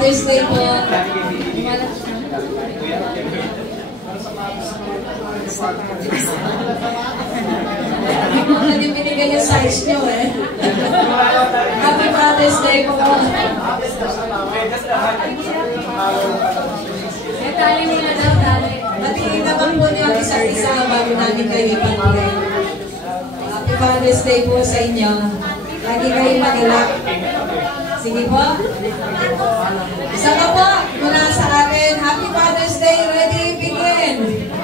Father's Day po. Hindi mo na yung binigay yung size nyo eh. Happy Father's Day po. Eh, tali mo na daw, tali. Matingin naman po niyo ang isa't isa bago namin kayo ipag-pray. Happy Father's Day po sa inyo. Lagi kayo mag-ilak. Sige po. Isa pa po mula sa akin. Happy Father's Day. Ready? Begin.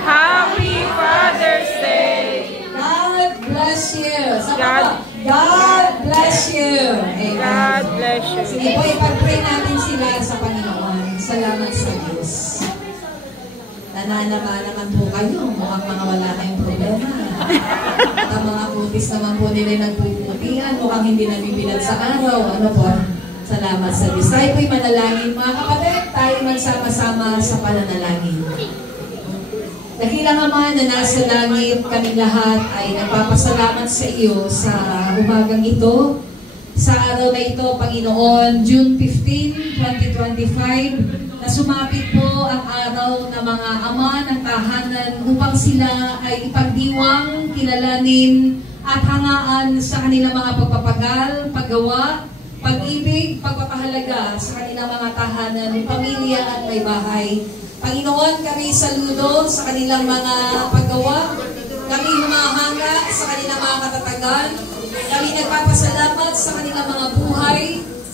Happy Father's Day. God bless you. God bless you. Amen. God bless you. Sige po, ipag-pray natin sila sa Panginoon. Salamat sa Diyos. Nananaba naman po kayo. Mukhang mga wala kayong problema. At ang mga kutis naman po nila nagpuputihan. Mukhang hindi nabibilad sa araw. Ano po? Salamat sa Diyos. Tayo po'y manalangin. Mga kapatid, tayo magsama-sama sa pananalangin. Dakilang Ama na nasa langit, kami lahat ay nagpapasalamat sa iyo sa umagang ito. Sa araw na ito, Panginoon, June 15, 2025, na sumapit po ang araw ng mga ama ng tahanan upang sila ay ipagdiwang, kilalanin at hangaan sa kanilang mga pagpapagal, paggawa, pag-ibig, pagpapahalaga sa kanilang mga tahanan, pamilya at may bahay. Panginoon, kami saludo sa kanilang mga paggawa, kami humahanga sa kanilang mga katatagan, kami nagpapasalamat sa kanilang mga buhay,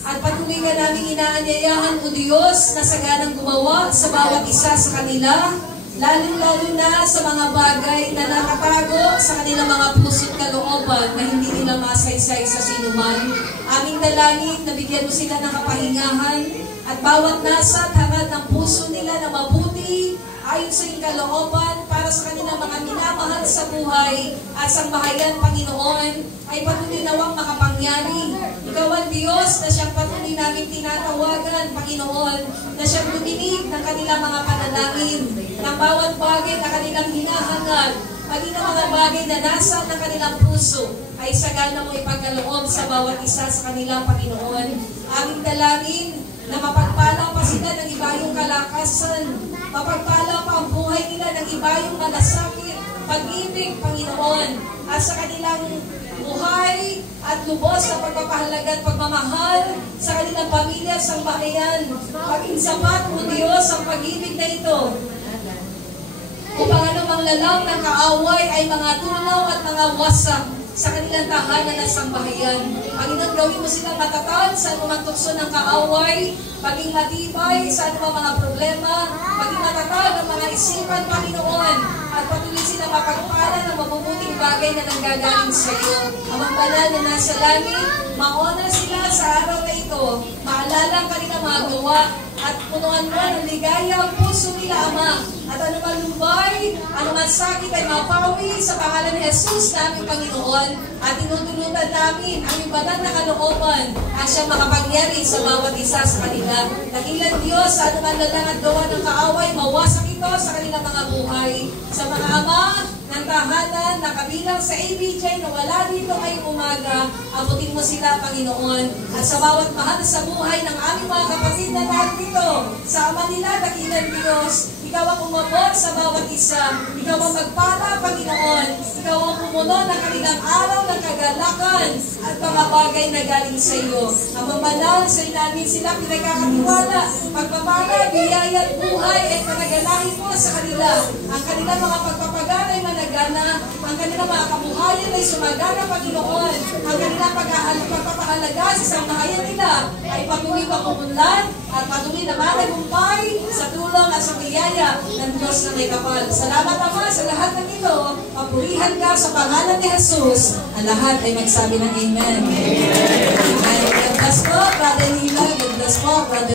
at patuloy ka namin inaanyayahan, O Diyos, na saganang gumawa sa bawat isa sa kanila, lalong-lalo na sa mga bagay na nakatago sa kanilang mga puso't kalooban na hindi nila masaysay sa sinuman. Aming dalangin na bigyan mo sila ng kapahingahan at bawat nasa at hangad ng puso nila na mabuti ayon sa iyong kalooban para sa kanilang mga minamahal sa buhay at sa bahayan, Panginoon, ay patuloy nawang makapangyari. Ikaw ang Diyos na siyang patuloy namin tinatawagan, Panginoon, na siyang buminig ng kanilang mga panalangin, ng bawat bagay na kanilang hinahangad, maging ang mga bagay na nasa ng kanilang puso ay sagana mo ipagkaloob sa bawat isa sa kanilang, Panginoon. Aming dalangin na mapagpala pa sila ng ibayong kalakasan, mapagpala pa ang buhay nila ng ibayong malasakit, pag-ibig, Panginoon, at sa kanilang buhay at lubos na pagpapahalaga at pagmamahal sa kanilang pamilya at sambahayan. Paging sapat, O Diyos, ang pag-ibig na ito upang anumang lalaw ng kaaway ay mga tunaw at mga wasak sa kanilang tahanan at sambahayan. Panginoon, gawin mo silang matatag sa anumang tukso ng kaaway, maging matibay sa anumang mga problema, maging matatag ang mga isipan, Panginoon, at patuloy silang mapagpala ng mabubuting bagay na nanggagaling sa iyo. Amang banal na nasa langit, maona sila sa araw na ito, maalala ang kanilang mga gawa, at punuan mo ng ligaya ang puso nila, Ama. At anumang lumbay, anumang sakit ay mapawi sa pangalan ni Jesus namin, Panginoon. At tinutulutan namin ang banal na kalooban at siyang makapangyari sa bawat isa sa kanila. Dakilang Diyos, sa anumang lalang at gawa ng kaaway, mawasak ito sa kanilang mga buhay. Sa mga ama ng tahanan na kabilang sa ABJ na wala dito ngayong umaga, abutin mo sila, Panginoon. At sa bawat mahal sa buhay ng aming mga kapatid na narito, sa ama nila, dakilang Diyos, ikaw ang umabot sa bawat isa. Ikaw ang magpala, Panginoon. Ikaw ang pumuno ng kanilang araw ng kagalakan at mga bagay na galing sa iyo. Ang mamanal sa ilalim sila pinagkakatiwala, pagpapala, biyaya at buhay ay panaganahin mo sa kanila. Ang kanilang mga pagpapagal ay managana. Ang kanilang mga kabuhayan ay sumagana, Panginoon. Ang kanilang pagpapahalaga sa sambahayan nila ay patuloy pakumunlan at patuloy na managumpay sa tulong at sa biyaya ng Diyos na may kapal. Salamat, Ama, sa lahat ng ito. Papurihan ka sa pangalan ni Jesus. Ang lahat ay magsabi ng Amen. Amen. God bless po, Brother Hila. God bless po, Brother